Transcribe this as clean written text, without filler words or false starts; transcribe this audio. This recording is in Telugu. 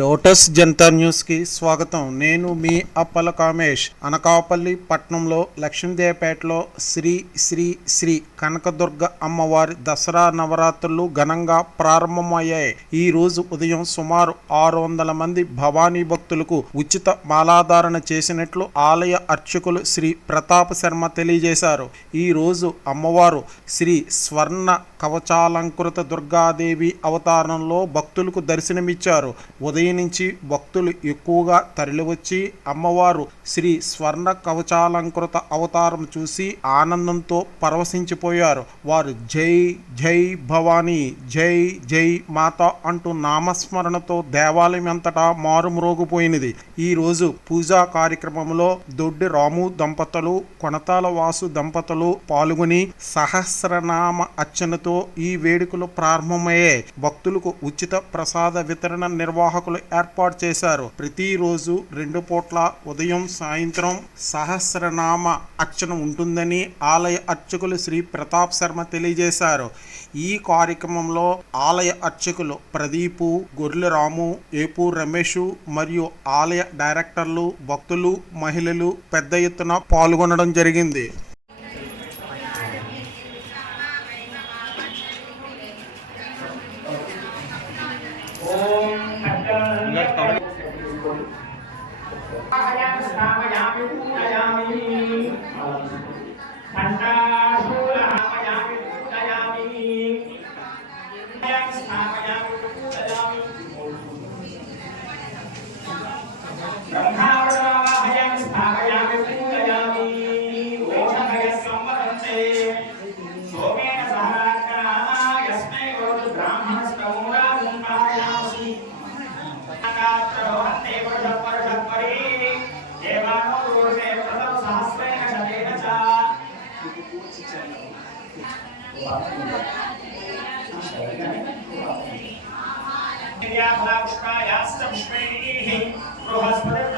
లోటస్ జనతా న్యూస్కి స్వాగతం. నేను మీ అప్పల కామేష్. అనకాపల్లి పట్టణంలో లక్ష్మీదేవపేటలో శ్రీ శ్రీ శ్రీ కనకదుర్గ అమ్మవారి దసరా నవరాత్రులు ఘనంగా ప్రారంభమయ్యాయి. ఈ రోజు ఉదయం సుమారు 600 మంది భవానీ భక్తులకు ఉచిత మాలాధారణ చేసినట్లు ఆలయ అర్చకులు శ్రీ ప్రతాప్ శర్మ తెలియజేశారు. ఈ రోజు అమ్మవారు శ్రీ స్వర్ణ కవచాలంకృత దుర్గాదేవి అవతారంలో భక్తులకు దర్శనమిచ్చారు. ఉదయం నుంచి భక్తులు ఎక్కువగా తరలివచ్చి అమ్మవారు శ్రీ స్వర్ణ కవచాలంకృత అవతారం చూసి ఆనందంతో పరవశించిపోయారు. వారు జై జై భవానీ, జై జై మాత అంటూ నామస్మరణతో దేవాలయం అంతటా మారుమ్రోగిపోయినది. ఈరోజు పూజా కార్యక్రమంలో దొడ్డి రాము దంపతులు, కొనతాల వాసు దంపతులు పాల్గొని సహస్రనామ అర్చనతో ఈ వేడుకలు ప్రారంభమయ్యాయి. భక్తులకు ఉచిత ప్రసాద వితరణ నిర్వాహకులు ఏర్పాటు చేశారు. ప్రతిరోజు 2 పూట్ల ఉదయం సాయంత్రం సహస్రనామ అర్చన ఉంటుందని ఆలయ అర్చకులు శ్రీ ప్రతాప్ శర్మ తెలియజేశారు. ఈ కార్యక్రమంలో ఆలయ అర్చకులు ప్రదీపు, గొర్రెల రాము, ఏపూ రమేష్ మరియు ఆలయ డైరెక్టర్లు, భక్తులు, మహిళలు పెద్ద ఎత్తున పాల్గొనడం జరిగింది. या फलापुष्पायाश्च पुष्पैः बृहस्पतिर्